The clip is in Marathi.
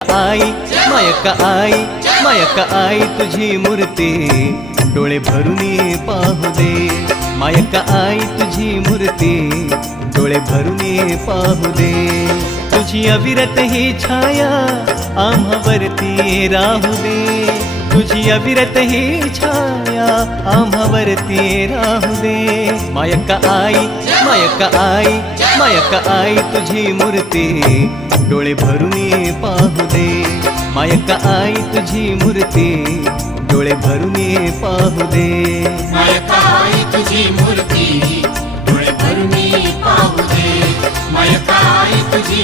आई मायका आई मायका आई तुझी मूर्ती डोळे भरून पाहू दे. मायका आई तुझी मूर्ती डोळे भरून पाहू दे. तुझी अविरत ही छाया आम्हावरती राहू दे. तुझी अविरत ही छाया आम्हावरती राहू दे. मायका आई मायका आई मायका आई तुझी मूर्ती डोळे भरून पाहू दे. मायका आई तुझी मूर्ती डोळे भरून पाहू दे. मायकाई तुझी मूर्ती डोळे भरून पाहू दे. मायकाई तुझी